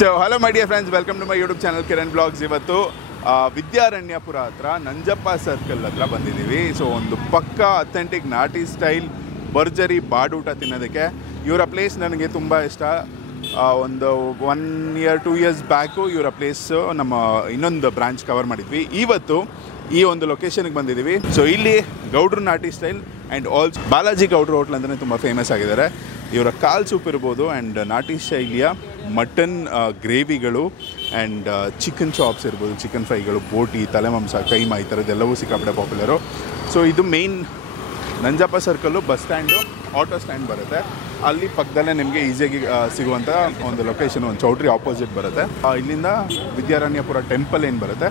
So hello my dear friends, welcome to my YouTube channel Kiran Vlogs. ಇವತ್ತು ವಿದ್ಯಾರಣ್ಯಪುರ ಹತ್ರ Nanjappa circle ಹತ್ರ ಬಂದಿದ್ದೀವಿ. So ಒಂದು ಪಕ್ಕಾ ಅಥೆಂಟಿಕ್ ನಾಟಿ ಸ್ಟೈಲ್ ಭರ್ಜರಿ ಬಾಡೂಟ ತಿನ್ನೋದಕ್ಕೆ. ಇವರ ಪ್ಲೇಸ್ ನನಗೆ ತುಂಬ ಇಷ್ಟ. ಒಂದು 1 year 2 years ಬ್ಯಾಕು ಇವರ ಪ್ಲೇಸು ನಮ್ಮ ಇನ್ನೊಂದು ಬ್ರಾಂಚ್ ಕವರ್ ಮಾಡಿದ್ವಿ. ಇವತ್ತು ಈ ಒಂದು ಲೊಕೇಶನ್ಗೆ ಬಂದಿದ್ದೀವಿ. ಸೊ ಇಲ್ಲಿ ಗೌಡ್ರು ನಾಟಿ ಸ್ಟೈಲ್ ಆ್ಯಂಡ್ ಆಲ್ಸೋ ಬಾಲಾಜಿ ಗೌಡ್ರು ಹೋಟ್ಲ್ ಅಂತಲೇ ತುಂಬ ಫೇಮಸ್ ಆಗಿದ್ದಾರೆ. ಇವರ ಕಾಲ್ ಸೂಪ್ ಇರ್ಬೋದು ಆ್ಯಂಡ್ ನಾಟಿ ಶೈಲಿಯ ಮಟನ್ ಗ್ರೇವಿಗಳು ಆ್ಯಂಡ್ ಚಿಕನ್ ಚಾಪ್ಸ್ ಇರ್ಬೋದು, ಚಿಕನ್ ಫ್ರೈಗಳು, ಬೋಟಿ, ತಲೆಮಾಂಸ, ಕೈಮಾ ಈ ಥರದ್ದೆಲ್ಲವೂ ಸಿಕ್ಕಾಪಟ್ಟೆ ಪಾಪ್ಯುಲರು. ಸೊ ಇದು main Nanjappa circle bus stand auto stand ಬರುತ್ತೆ. ಅಲ್ಲಿ ಪಕ್ಕದಲ್ಲೇ ನಿಮಗೆ ಈಸಿಯಾಗಿ ಸಿಗುವಂಥ ಒಂದು ಲೊಕೇಶನ್, ಒಂದು ಚೌಟ್ರಿ ಆಪೋಸಿಟ್ ಬರುತ್ತೆ. ಇಲ್ಲಿಂದ ವಿದ್ಯಾರಣ್ಯಪುರ ಟೆಂಪಲ್ ಏನು ಬರುತ್ತೆ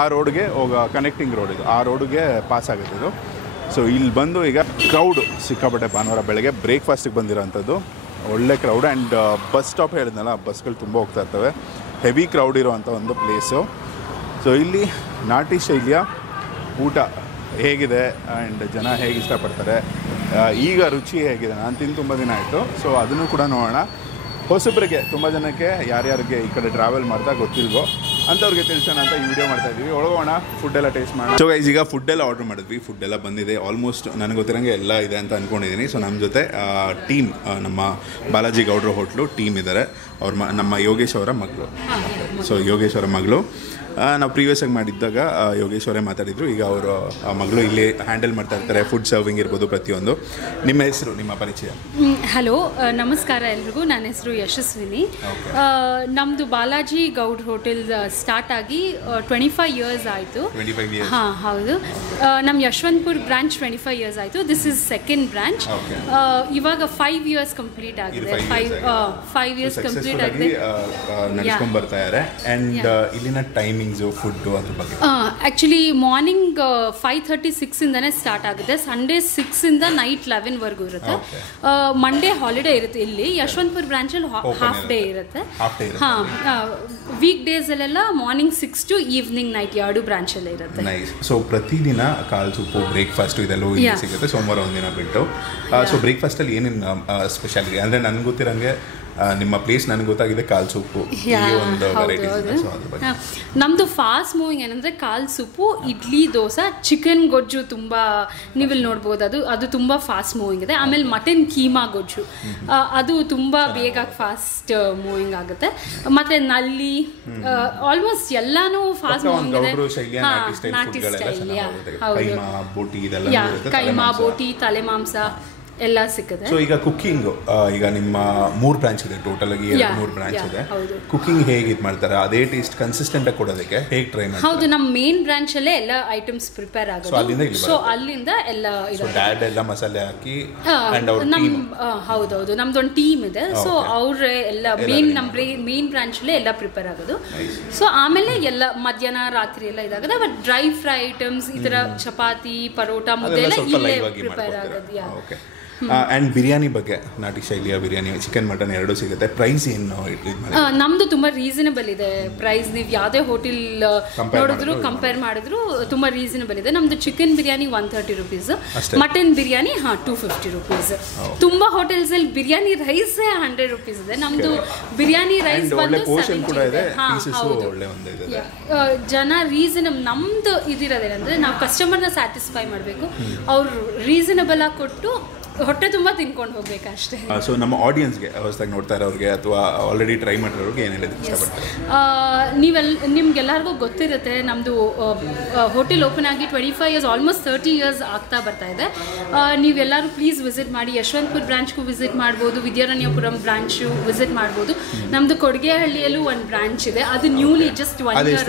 ಆ ರೋಡ್ಗೆ ಕನೆಕ್ಟಿಂಗ್ ರೋಡ್ ಇದು, ಆ ರೋಡ್ಗೆ ಪಾಸ್ ಆಗುತ್ತೆ ಇದು. ಸೊ ಇಲ್ಲಿ ಬಂದು ಈಗ ಕ್ರೌಡು ಸಿಕ್ಕಾಪಟ್ಟೆ ಭಾನುವಾರ ಬೆಳಗ್ಗೆ ಬ್ರೇಕ್ಫಾಸ್ಟಿಗೆ ಬಂದಿರೋಂಥದ್ದು ಒಳ್ಳೆ ಕ್ರೌಡ್. ಆ್ಯಂಡ್ ಬಸ್ ಸ್ಟಾಪ್ ಹೇಳಿದ್ನಲ್ಲ, ಬಸ್ಗಳು ತುಂಬ ಹೋಗ್ತಾ ಇರ್ತವೆ, ಹೆವಿ ಕ್ರೌಡ್ ಇರೋವಂಥ ಒಂದು ಪ್ಲೇಸು. ಸೊ ಇಲ್ಲಿ ನಾಟಿ ಶೈಲಿಯ ಊಟ ಹೇಗಿದೆ ಆ್ಯಂಡ್ ಜನ ಹೇಗೆ ಇಷ್ಟಪಡ್ತಾರೆ, ಈಗ ರುಚಿ ಹೇಗಿದೆ, ನಾನು ತಿಂದು ತುಂಬ ದಿನ ಆಯಿತು. ಸೊ ಅದನ್ನು ಕೂಡ ನೋಡೋಣ. ಹೊಸಬ್ರಿಗೆ ತುಂಬ ಜನಕ್ಕೆ ಯಾರ್ಯಾರಿಗೆ ಈ ಕಡೆ ಟ್ರಾವೆಲ್ ಮಾಡ್ತಾ ಗೊತ್ತಿಲ್ವೋ ಅಂಥವ್ರಿಗೆ ತಿಳಿಸೋಣ ಅಂತ ಈ ವಿಡಿಯೋ ಮಾಡ್ತಾಯಿದ್ದೀವಿ. ಒಳಗೋಣ, ಫುಡ್ಡೆಲ್ಲ ಟೇಸ್ಟ್ ಮಾಡೋಣ. ಸೊ ಗೈಸ್, ಈಗ ಫುಡ್ಡೆಲ್ಲ ಆರ್ಡ್ರ್ ಮಾಡಿದ್ವಿ, ಫುಡ್ಡೆಲ್ಲ ಬಂದಿದೆ. ಆಲ್ಮೋಸ್ಟ್ ನನಗೆ ಗೊತ್ತಿರೋಂಗೆ ಎಲ್ಲ ಇದೆ ಅಂತ ಅಂದ್ಕೊಂಡಿದ್ದೀನಿ. ಸೊ ನಮ್ಮ ಜೊತೆ ಟೀಮ್, ನಮ್ಮ ಬಾಲಾಜಿ ಗೌಡ್ರ ಹೋಟ್ಲು ಟೀಮ್ ಇದ್ದಾರೆ. ನಮ್ಮ ಯೋಗೇಶ್ ಅವರ ಮಗಳು. ಸೊ ಯೋಗೇಶ್ ಅವರ ಮಗಳು ನಾವು ಪ್ರೀವಿಯಸ್ಸಾಗಿ ಮಾಡಿದ್ದಾಗ ಯೋಗೇಶ್ ಅವರೇ ಮಾತಾಡಿದರು. ಈಗ ಅವರು ಮಗಳು ಇಲ್ಲಿ ಹ್ಯಾಂಡಲ್ ಮಾಡ್ತಾ ಇರ್ತಾರೆ, ಫುಡ್ ಸರ್ವಿಂಗ್ ಇರ್ಬೋದು ಪ್ರತಿಯೊಂದು. ನಿಮ್ಮ ಹೆಸರು, ನಿಮ್ಮ ಪರಿಚಯ? ಹಲೋ, ನಮಸ್ಕಾರ ಎಲ್ರಿಗೂ. ನನ್ನ ಹೆಸರು ಯಶಸ್ವಿನಿ. ನಮ್ಮದು ಬಾಲಾಜಿ ಗೌಡ್ ಹೋಟೆಲ್ ಸ್ಟಾರ್ಟ್ ಆಗಿ 25 years ಆಯಿತು. ಹಾಂ ಹೌದು, ನಮ್ಮ ಯಶವಂತಪುರ ಬ್ರಾಂಚ್ 25 years ಆಯಿತು. This is second branch. ಇವಾಗ 5 years ಕಂಪ್ಲೀಟ್ ಆಗಿದೆ. 5 years ಕಂಪ್ಲೀಟ್ ಆಗಿದೆ, ನಡೆಸ್ಕೊಂಡು ಬರ್ತಾ ಇದ್ದಾರೆ. ಆ್ಯಂಡ್ ಇಲ್ಲಿನ ಟೈಮಿಂಗ್ಸು, ಫುಡ್ಡು ಅದ್ರ ಬಗ್ಗೆ? ಆ್ಯಕ್ಚುಲಿ ಮಾರ್ನಿಂಗ್ 5:36 ಇಂದನೇ ಸ್ಟಾರ್ಟ್ ಆಗುತ್ತೆ. ಸಂಡೇ 6 ಇಂದ ನೈಟ್ 11 ವರೆಗೂ ಇರುತ್ತೆ. ಮಂಡೇ ಹಾಲಿಡೇ ಇರುತ್ತೆ. ಇಲ್ಲಿ ಯಶವಂತಪುರ ಬ್ರಾಂಚಲ್ಲಿ ಹಾಫ್ ಡೇ ಇರುತ್ತೆ. ಹಾಂ, ವೀಕ್ ಡೇಸಲ್ಲೆಲ್ಲ ಮಾರ್ನಿಂಗ್ 6 to ಈವ್ನಿಂಗ್ ನೈಟ್ 2 ಬ್ರಾಂಚಲ್ಲೇ ಇರುತ್ತೆ. ಸೊ ಪ್ರತಿದಿನ ಕಾಲ್ ಸೂಪು, ಬ್ರೇಕ್ಫಾಸ್ಟು ಇದೆಲ್ಲವೂ ಇಲ್ಲಿ ಸಿಗುತ್ತೆ, ಸೋಮವಾರ ಒಂದಿನ ಬಿಟ್ಟು. ಸೊ ಬ್ರೇಕ್ಫಾಸ್ಟಲ್ಲಿ ಏನೇನು ಸ್ಪೆಷಾಲಿಟಿ ಅಂದರೆ ನನಗೆ ಗೊತ್ತಿರೋಂಗೆ ನಿಮ್ಮ ಪ್ಲೇಸ್ ನನಗೆ ಗೊತ್ತಾಗಿದೆ ಕಾಲ್ ಸೂಪು, ಒಂದು ನಮ್ಮದು ಫಾಸ್ಟ್ ಮೂವಿಂಗ್ ಏನಂದರೆ ಕಾಲ್ ಸೂಪು, ಇಡ್ಲಿ, ದೋಸೆ, ಚಿಕನ್ ಗೊಜ್ಜು ತುಂಬ ನೀವಿಲ್ಲಿ ನೋಡ್ಬೋದು. ಅದು ತುಂಬ ಫಾಸ್ಟ್ ಮೂವಿಂಗ್ ಇದೆ. ಆಮೇಲೆ ಮಟನ್ ಕೀಮಾ ಗೊಜ್ಜು, ಅದು ತುಂಬ ಬೇಗ ಫಾಸ್ಟ್ ಮೂವಿಂಗ್ ಆಗುತ್ತೆ. ಮತ್ತು ನಲ್ಲಿ, ಆಲ್ಮೋಸ್ಟ್ ಎಲ್ಲಾನು ಫಾಸ್ಟ್ ಮೂವಿಂಗ್ ಇದೆ. ನಾಟಿ ಸ್ಟೈಲ್, ಹೌದು, ಕೈಮಾ, ಬೋಟಿ, ತಲೆಮಾಂಸ ಎಲ್ಲ ಸಿಕ್ಕದೆ. ಸೊ ಈಗ ಕುಕ್ಕಿಂಗು, ಈಗ ನಿಮ್ಮ 3 ಬ್ರಾಂಚ್ ಇದೆ ಟೋಟಲ್ ಆಗಿ, 3 ಬ್ರಾಂಚ್ ಇದೆ. ಕುಕ್ಕಿಂಗ್ ಹೇಗೆ ಇದು ಮಾಡ್ತಾರೆ, ಅದೇ ಟೇಸ್ಟ್ ಕನ್ಸಿಸ್ಟೆಂಟ್ ಆಗಿ ಕೊಡೋದಕ್ಕೆ ಹೇಗೆ ಟ್ರೈ ಮಾಡ್ತಾರೆ? ಹೌದು, ನಮ್ಮ ಮೇನ್ ಬ್ರಾಂಚ್ ಅಲ್ಲೇ ಎಲ್ಲ ಐಟಮ್ಸ್ ಪ್ರಿಪೇರ್ ಆಗುತ್ತೆ. ಸೊ ಅಲ್ಲಿಂದ ಎಲ್ಲ ಡ್ಯಾಡ್ ಎಲ್ಲ ಮಸಾಲೆ ಹಾಕಿ ಹೌದೌದು, ನಮ್ದೊಂದು ಟೀಮ್ ಇದೆ. ಸೊ ಅವ್ರೆ ಎಲ್ಲ ಮೇನ್ ಬ್ರಾಂಚ್ ಅಲ್ಲೇ ಎಲ್ಲ ಪ್ರಿಪೇರ್ ಆಗೋದು. ಸೊ ಆಮೇಲೆ ಎಲ್ಲ ಮಧ್ಯಾಹ್ನ ರಾತ್ರಿ ಎಲ್ಲ ಇದಾಗುತ್ತೆ. ಬಟ್ ಡ್ರೈ ಫ್ರೈ ಐಟಮ್ಸ್, ಈ ತರ ಚಪಾತಿ, ಪರೋಟ, ಮುದ್ದೆ ಎಲ್ಲ ಇಲ್ಲೇ ಪ್ರಿಪೇರ್ ಆಗೋದು. ಆ್ಯಂಡ್ ಬಿರಿಯಾನಿ ಬಗ್ಗೆ, ನಾಟಿ ಶೈಲಿಯ ಬಿರಿಯಾನಿ, ಚಿಕನ್ ಮಟನ್ ಎರಡೂ ಸಿಗುತ್ತೆ. ಪ್ರೈಸ್ ಏನು? ನಮ್ಮದು ತುಂಬ ರೀಸನಬಲ್ ಇದೆ ಪ್ರೈಸ್. ನೀವು ಯಾವುದೇ ಹೋಟೆಲ್ ನೋಡಿದ್ರು ಕಂಪೇರ್ ಮಾಡಿದ್ರು ತುಂಬ ರೀಸನಬಲ್ ಇದೆ. ನಮ್ಮದು chicken biryani 130 rupees, mutton biryani 250 rupees. ತುಂಬ ಹೋಟೆಲ್ಸಲ್ಲಿ ಬಿರಿಯಾನಿ ರೈಸೇ 100 rupees ಇದೆ. ನಮ್ಮದು ಬಿರಿಯಾನಿ ರೈಸ್ ಬಂದು 70 ಇದೆ. ಜನ ರೀಸನಬಲ್, ನಮ್ಮದು ಇದಿರೋದೇನೆಂದರೆ ನಾವು ಕಸ್ಟಮರ್ನ ಸ್ಯಾಟಿಸ್ಫೈ ಮಾಡಬೇಕು. ಅವರು ರೀಸನಬಲ್ ಆಗಿ ಕೊಟ್ಟು ಹೊಟ್ಟೆ ತುಂಬ ತಿನ್ಕೊಂಡು ಹೋಗ್ಬೇಕು ಅಷ್ಟೇ. ಸೊ ನಮ್ಮ ಆಡಿಯನ್ಸ್ಗೆ, ಹೊಸದಾಗಿ ನೋಡ್ತಾ ಇರೋರಿಗೆ ಅಥವಾ ಆಲ್ರೆಡಿ ಟ್ರೈ ಮಾಡಿರೋರಿಗೆ ಏನು ಹೇಳೋದಕ್ಕೆ ಇಷ್ಟಪಡ್ತಾರೆ? ನಿಮ್ಗೆಲ್ಲರಿಗೂ ಗೊತ್ತಿರುತ್ತೆ, ನಮ್ಮದು ಹೋಟೆಲ್ ಓಪನ್ ಆಗಿ 25 years, ಆಲ್ಮೋಸ್ಟ್ 30 years ಆಗ್ತಾ ಬರ್ತಾ ಇದೆ. ನೀವೆಲ್ಲರೂ ಪ್ಲೀಸ್ ವಿಸಿಟ್ ಮಾಡಿ. ಯಶವಂತಪುರ ಬ್ರಾಂಚ್ಗೂ ವಿಸಿಟ್ ಮಾಡ್ಬೋದು, ವಿದ್ಯಾರಣ್ಯಪುರಂ ಬ್ರಾಂಚು ವಿಸಿಟ್ ಮಾಡ್ಬೋದು. ನಮ್ಮದು ಕೊಡಗೇಹಳ್ಳಿಯಲ್ಲೂ ಒಂದು ಬ್ರಾಂಚ್ ಇದೆ, ಅದು ನ್ಯೂಲಿ ಜಸ್ಟ್ 1 year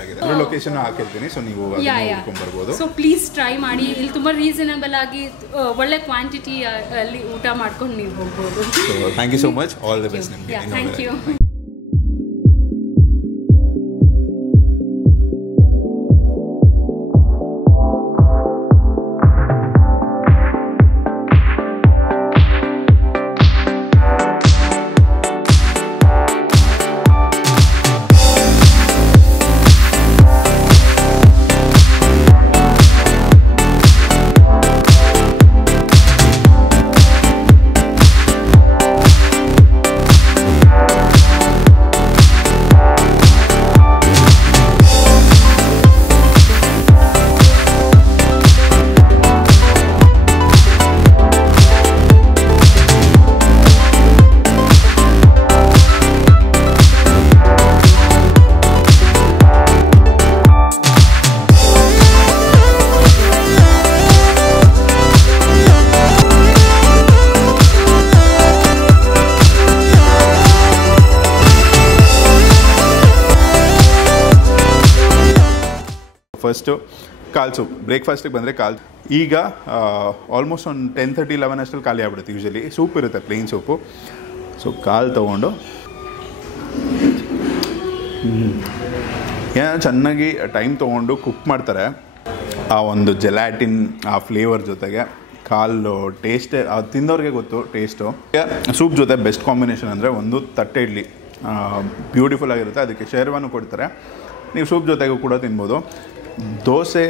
ಆಗಿದೆ. ಲೊಕೇಶನ್ ಹಾಕಿರ್ತೀನಿ, ಸೊ ನೀವು ಬರ್ಬೋದು. ಸೊ ಪ್ಲೀಸ್ ಟ್ರೈ ಮಾಡಿ. ಇಲ್ಲಿ ತುಂಬ ರೀಸನಬಲ್ ಆಗಿ ಒಳ್ಳೆ ಕ್ವಾಂಟಿಟಿ ಅಲ್ಲಿ ಊಟ ಮಾಡ್ಕೊಂಡು ನೀವು ಹೋಗ್ಬೋದು. Thank you so much. All the best ನಿಮಗೆ. Thank you. ಫಸ್ಟು ಕಾಲ್ ಸೂಪ್, ಬ್ರೇಕ್ಫಾಸ್ಟಿಗೆ ಬಂದರೆ ಈಗ ಆಲ್ಮೋಸ್ಟ್ ಒಂದು 10:30, 11 ಅಷ್ಟರಲ್ಲಿ ಖಾಲಿ ಆಗ್ಬಿಡುತ್ತೆ. ಯೂಶಲಿ ಸೂಪ್ ಇರುತ್ತೆ, ಪ್ಲೇನ್ ಸೂಪು. ಸೊ ಕಾಲು ತೊಗೊಂಡು ಏನೋ ಚೆನ್ನಾಗಿ ಟೈಮ್ ತೊಗೊಂಡು ಕುಕ್ ಮಾಡ್ತಾರೆ. ಆ ಒಂದು ಜೆಲಾಟಿನ್ ಆ ಫ್ಲೇವರ್ ಜೊತೆಗೆ ಕಾಲು ಟೇಸ್ಟೇ ಅದು ತಿಂದವ್ರಿಗೆ ಗೊತ್ತು ಟೇಸ್ಟು. ಸೂಪ್ ಜೊತೆ ಬೆಸ್ಟ್ ಕಾಂಬಿನೇಷನ್ ಅಂದರೆ ಒಂದು ತಟ್ಟೆ ಇಡ್ಲಿ, ಬ್ಯೂಟಿಫುಲ್ ಆಗಿರುತ್ತೆ. ಅದಕ್ಕೆ ಶೇರ್ವಾನು ಕೊಡ್ತಾರೆ, ನೀವು ಸೂಪ್ ಜೊತೆಗೂ ಕೂಡ ತಿನ್ಬೋದು. ದೋಸೆ,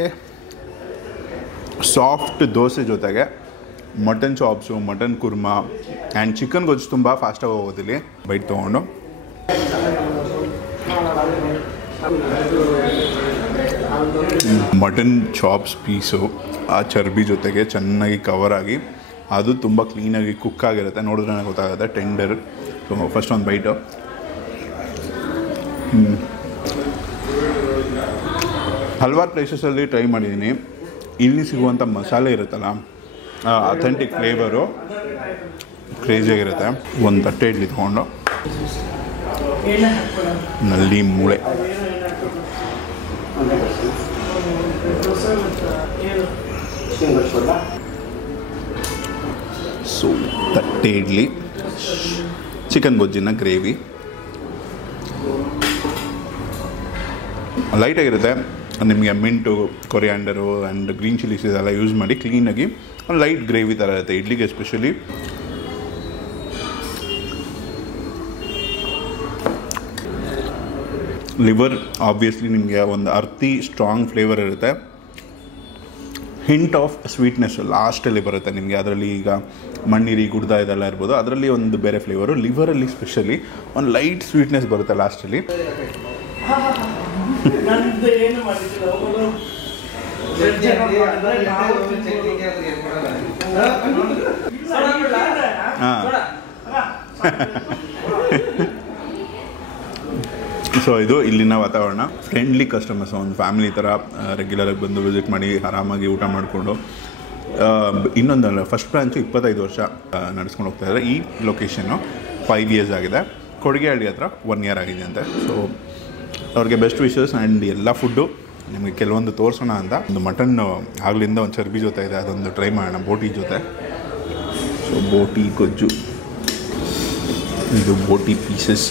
ಸಾಫ್ಟ್ ದೋಸೆ ಜೊತೆಗೆ mutton chops, mutton kurma and chicken ಗೊಜ್ಜು ತುಂಬ ಫಾಸ್ಟಾಗಿ ಹೋಗೋದಿಲ್ಲಿ. ಬೈಟ್ ತೊಗೊಂಡು ಮಟನ್ ಚಾಪ್ಸ್ ಪೀಸು ಆ ಚರ್ಬಿ ಜೊತೆಗೆ ಚೆನ್ನಾಗಿ ಕವರ್ ಆಗಿ ಅದು ತುಂಬ ಕ್ಲೀನಾಗಿ ಕುಕ್ ಆಗಿರುತ್ತೆ. ನೋಡಿದ್ರೆ ನನಗೆ ಗೊತ್ತಾಗುತ್ತೆ ಟೆಂಡರ್. ಸೊ ಫಸ್ಟ್ ಒಂದು ಬೈಟು. ಹಲವಾರು ಪ್ಲೇಸಸಲ್ಲಿ ಟ್ರೈ ಮಾಡಿದ್ದೀನಿ. ಇಲ್ಲಿ ಸಿಗುವಂಥ ಮಸಾಲೆ ಇರುತ್ತಲ್ಲ, ಅಥೆಂಟಿಕ್ ಫ್ಲೇವರು ಕ್ರೇಜಿಯಾಗಿರುತ್ತೆ. ಒಂದು ತಟ್ಟೆ ಇಡ್ಲಿ ತೊಗೊಂಡು ನಲ್ಲಿ ಮೂಳೆ, ಸೊ ತಟ್ಟೆ ಇಡ್ಲಿ, ಚಿಕನ್ ಗೊಜ್ಜಿನ ಗ್ರೇವಿ ಲೈಟಾಗಿರುತ್ತೆ. ನಿಮಗೆ ಮಿಂಟು, ಕೊರಿಯಾಂಡರು ಆ್ಯಂಡ್ ಗ್ರೀನ್ ಚಿಲ್ಲೀಸ್ ಇದೆಲ್ಲ ಯೂಸ್ ಮಾಡಿ ಕ್ಲೀನಾಗಿ ಲೈಟ್ ಗ್ರೇವಿ ಥರ ಇರುತ್ತೆ ಇಡ್ಲಿಗೆ ಎಸ್ಪೆಷಲಿ. ಲಿವರ್ ಆಬ್ವಿಯಸ್ಲಿ ನಿಮಗೆ ಒಂದು ಅರ್ತಿ ಸ್ಟ್ರಾಂಗ್ ಫ್ಲೇವರ್ ಇರುತ್ತೆ. ಹಿಂಟ್ ಆಫ್ ಸ್ವೀಟ್ನೆಸ್ ಲಾಸ್ಟಲ್ಲಿ ಬರುತ್ತೆ ನಿಮಗೆ. ಅದರಲ್ಲಿ ಈಗ ಮಣ್ಣೀರಿ, ಗುಡ್ದ ಇದೆಲ್ಲ ಇರ್ಬೋದು, ಅದರಲ್ಲಿ ಒಂದು ಬೇರೆ ಫ್ಲೇವರು. ಲಿವರಲ್ಲಿ ಸ್ಪೆಷಲಿ ಒಂದು ಲೈಟ್ ಸ್ವೀಟ್ನೆಸ್ ಬರುತ್ತೆ ಲಾಸ್ಟಲ್ಲಿ. ಸೊ ಇದು ಇಲ್ಲಿನ ವಾತಾವರಣ. ಫ್ರೆಂಡ್ಲಿ ಕಸ್ಟಮರ್ಸ್, ಒಂದು ಫ್ಯಾಮಿಲಿ ಥರ ರೆಗ್ಯುಲರಾಗಿ ಬಂದು ವಿಸಿಟ್ ಮಾಡಿ ಆರಾಮಾಗಿ ಊಟ ಮಾಡಿಕೊಂಡು. ಇನ್ನೊಂದಲ್ಲ, ಫಸ್ಟ್ ಬ್ರಾಂಚು 25 ವರ್ಷ ನಡೆಸ್ಕೊಂಡು ಹೋಗ್ತಾ ಇದ್ದಾರೆ. ಈ ಲೊಕೇಶನ್ನು 5 years ಆಗಿದೆ. ಕೊಡಿಗೆಹಳ್ಳಿ ಹತ್ರ 1 year ಆಗಿದೆ ಅಂತೆ. ಸೊ ಅವ್ರಿಗೆ ಬೆಸ್ಟ್ ವಿಶಸ್. ಆ್ಯಂಡ್ ಎಲ್ಲ ಫುಡ್ಡು ನಿಮಗೆ ಕೆಲವೊಂದು ತೋರಿಸೋಣ ಅಂತ. ಒಂದು ಮಟನ್ ಆಗ್ಲಿಂದ ಒಂದು ಚರ್ಬಿ ಜೊತೆ ಇದೆ, ಅದೊಂದು ಟ್ರೈ ಮಾಡೋಣ ಬೋಟಿ ಜೊತೆ. ಸೊ ಬೋಟಿ ಗೊಜ್ಜು, ಇದು ಬೋಟಿ ಪೀಸಸ್.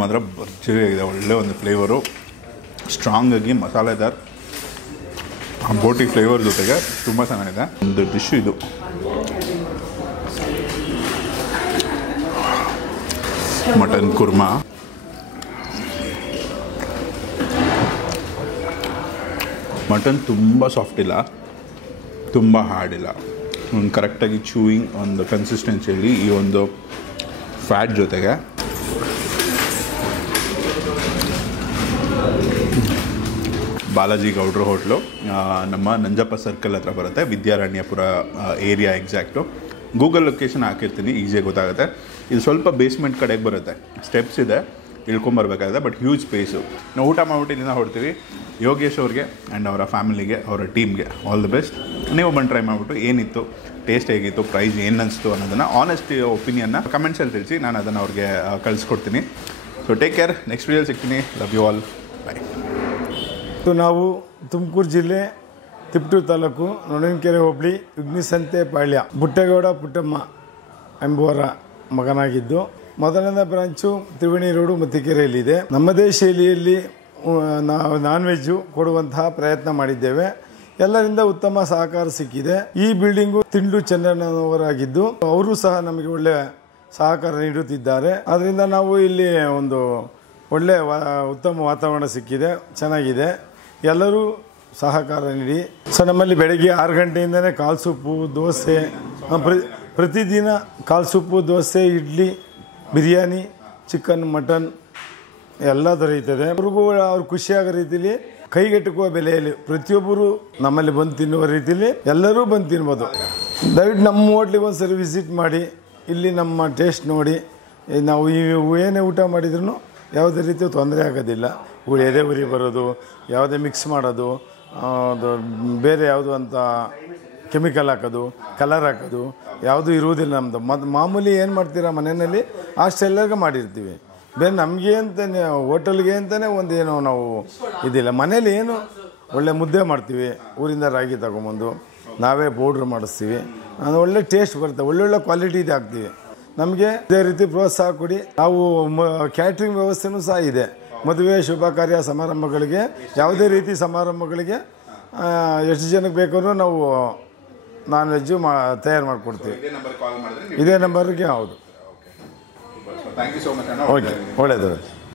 ಮಾತ್ರ ಭರ್ಜರಿ ಆಗಿದೆ, ಒಳ್ಳೆ ಒಂದು ಫ್ಲೇವರು, ಸ್ಟ್ರಾಂಗ್ ಆಗಿ ಮಸಾಲೆದಾರ್. ಆ ಬೋಟಿ ಫ್ಲೇವರ್ ಜೊತೆಗೆ ತುಂಬ ಚೆನ್ನಾಗಿದೆ. ಒಂದು ಡಿಶ್ ಇದು. ಮಟನ್ ಕುರ್ಮಾ, ಮಟನ್ ತುಂಬ ಸಾಫ್ಟ್ ಇಲ್ಲ, ತುಂಬ ಹಾರ್ಡ್ ಇಲ್ಲ, ಒಂದು ಕರೆಕ್ಟಾಗಿ ಚೂಯಿಂಗ್ ಒಂದು ಕನ್ಸಿಸ್ಟೆನ್ಸಿಯಲ್ಲಿ. ಈ ಒಂದು ಫ್ಯಾಟ್ ಜೊತೆಗೆ ಬಾಲಾಜಿ ಗೌಡ್ರ ಹೋಟ್ಲು ನಮ್ಮ ನಂಜಪ್ಪ ಸರ್ಕಲ್ ಹತ್ರ ಬರುತ್ತೆ, Vidyaranyapura area exact. Google location ಹಾಕಿರ್ತೀನಿ, ಈಸಿಯಾಗಿ ಗೊತ್ತಾಗುತ್ತೆ. ಇದು ಸ್ವಲ್ಪ ಬೇಸ್ಮೆಂಟ್ ಕಡೆಗೆ ಬರುತ್ತೆ, ಸ್ಟೆಪ್ಸ್ ಇದೆ, ಇಳ್ಕೊಂಬರ್ಬೇಕಾಗಿದೆ. But huge space. ನಾವು ಊಟ ಮಾಡ್ಬಿಟ್ಟು ಇಲ್ಲಿಂದ ಹೊಡ್ತೀವಿ. ಯೋಗೇಶ್ ಅವ್ರಿಗೆ ಆ್ಯಂಡ್ ಅವರ ಫ್ಯಾಮಿಲಿಗೆ, ಅವರ ಟೀಮ್ಗೆ ಆಲ್ ದಿ ಬೆಸ್ಟ್. ನೀವು ಬಂದು ಟ್ರೈ ಮಾಡಿಬಿಟ್ಟು ಏನಿತ್ತು, ಟೇಸ್ಟ್ ಹೇಗಿತ್ತು, ಪ್ರೈಸ್ ಏನು ಅನಿಸ್ತು ಅನ್ನೋದನ್ನು ಆನೆಸ್ಟ್ ಒಪಿನಿಯನ್ನ ಕಮೆಂಟ್ಸಲ್ಲಿ ತಿಳಿಸಿ, ನಾನು ಅದನ್ನು ಅವ್ರಿಗೆ ಕಳಿಸ್ಕೊಡ್ತೀನಿ. ಸೊ ಟೇಕ್ ಕೇರ್, ನೆಕ್ಸ್ಟ್ ವೀಡಿಯೋಲಿ ಸಿಗ್ತೀನಿ. ಲವ್ ಯು ಆಲ್, ಬಾಯ್. ನಾವು ತುಮಕೂರು ಜಿಲ್ಲೆ ತಿಪಟೂರು ತಾಲೂಕು ನೊಣನಕೆರೆ ಹೋಬಳಿ ಯುಗ್ನಿಸಂತೆ ಪಾಳ್ಯ ಬುಟ್ಟೇಗೌಡ ಪುಟ್ಟಮ್ಮ ಎಂಬುವರ ಮಗನಾಗಿದ್ದು, ಮೊದಲನೇ ಬ್ರಾಂಚು ತ್ರಿವೇಣಿ ರೋಡು ಮತ್ತಿಕೆರೆಯಲ್ಲಿದೆ. ನಮ್ಮದೇ ಶೈಲಿಯಲ್ಲಿ ನಾವು ನಾನ್ ವೆಜ್ಜು ಕೊಡುವಂತಹ ಪ್ರಯತ್ನ ಮಾಡಿದ್ದೇವೆ. ಎಲ್ಲರಿಂದ ಉತ್ತಮ ಸಹಕಾರ ಸಿಕ್ಕಿದೆ. ಈ ಬಿಲ್ಡಿಂಗು ತಿಂಡ್ಲು ಚಂದ್ರಣ್ಣನವರಾಗಿದ್ದು, ಅವರು ಸಹ ನಮಗೆ ಒಳ್ಳೆ ಸಹಕಾರ ನೀಡುತ್ತಿದ್ದಾರೆ. ಅದರಿಂದ ನಾವು ಇಲ್ಲಿ ಒಂದು ಒಳ್ಳೆ ಉತ್ತಮ ವಾತಾವರಣ ಸಿಕ್ಕಿದೆ, ಚೆನ್ನಾಗಿದೆ. ಎಲ್ಲರೂ ಸಹಕಾರ ನೀಡಿ. ಸೊ ನಮ್ಮಲ್ಲಿ ಬೆಳಗ್ಗೆ 6 ಗಂಟೆಯಿಂದನೇ ಕಾಲ್ ಸೂಪು, ದೋಸೆ, ಪ್ರತಿದಿನ ಕಾಲ್ soup, dosa, idli, biryani, chicken, mutton ಎಲ್ಲ ದೊರೆಯುತ್ತದೆ. ಅವ್ರಿಗೂ ಅವ್ರು ಖುಷಿಯಾಗೋ ರೀತಿಯಲ್ಲಿ, ಕೈಗೆಟುಕುವ ಬೆಲೆಯಲ್ಲಿ ಪ್ರತಿಯೊಬ್ಬರು ನಮ್ಮಲ್ಲಿ ಬಂದು ತಿನ್ನುವ ರೀತಿಯಲ್ಲಿ ಎಲ್ಲರೂ ಬಂದು ತಿನ್ಬೋದು. ದಯವಿಟ್ಟು ನಮ್ಮ ಹೋಟ್ಲಿಗೆ ಒಂದು ಸರಿ ವಿಸಿಟ್ ಮಾಡಿ, ಇಲ್ಲಿ ನಮ್ಮ ಟೇಸ್ಟ್ ನೋಡಿ. ನಾವು ಏನೇ ಊಟ ಮಾಡಿದ್ರೂ ಯಾವುದೇ ರೀತಿ ತೊಂದರೆ ಆಗೋದಿಲ್ಲ. ಎದೆ ಉರಿ ಬರೋದು, ಯಾವುದೇ ಮಿಕ್ಸ್ ಮಾಡೋದು, ಅದು ಬೇರೆ ಯಾವುದು ಅಂತ ಕೆಮಿಕಲ್ ಹಾಕೋದು ಕಲರ್ ಹಾಕೋದು ಯಾವುದೂ ಇರುವುದಿಲ್ಲ ನಮ್ಮದು. ಮಾಮೂಲಿ ಏನು ಮಾಡ್ತೀರಾ ಮನೆಯಲ್ಲಿ ಆ ಸ್ಟೈಲಾಗ ಮಾಡಿರ್ತೀವಿ. ಬೇರೆ ನಮಗೆ ಅಂತಲೇ ಹೋಟೆಲ್ಗೆ ಅಂತಲೇ ಒಂದೇನೋ ನಾವು ಇದಿಲ್ಲ. ಮನೇಲಿ ಏನು ಒಳ್ಳೆ ಮುದ್ದೆ ಮಾಡ್ತೀವಿ, ಊರಿಂದ ರಾಗಿ ತಗೊಂಬಂದು ನಾವೇ ಪೌಡ್ರ್ ಮಾಡಿಸ್ತೀವಿ. ಅದು ಒಳ್ಳೆ ಟೇಸ್ಟ್ ಬರುತ್ತೆ, ಒಳ್ಳೊಳ್ಳೆ ಕ್ವಾಲಿಟಿದು ಹಾಕ್ತೀವಿ. ನಮಗೆ ಇದೇ ರೀತಿ ಪ್ರೋತ್ಸಾಹ ಕೊಡಿ. ನಾವು ಕ್ಯಾಟ್ರಿಂಗ್ ವ್ಯವಸ್ಥೆನೂ ಸಹ ಇದೆ. ಮದುವೆ ಶುಭ ಕಾರ್ಯ ಸಮಾರಂಭಗಳಿಗೆ, ಯಾವುದೇ ರೀತಿ ಸಮಾರಂಭಗಳಿಗೆ ಎಷ್ಟು ಜನಕ್ಕೆ ಬೇಕಾದ್ರೂ ನಾವು ನಾನ್ ವೆಜ್ಜು ತಯಾರು ಮಾಡಿಕೊಡ್ತೀವಿ. ಇದೇ ನಂಬರ್ಗೆ. ಹೌದು. Thank you so much. Okay, ಒಳ್ಳೆಯದು.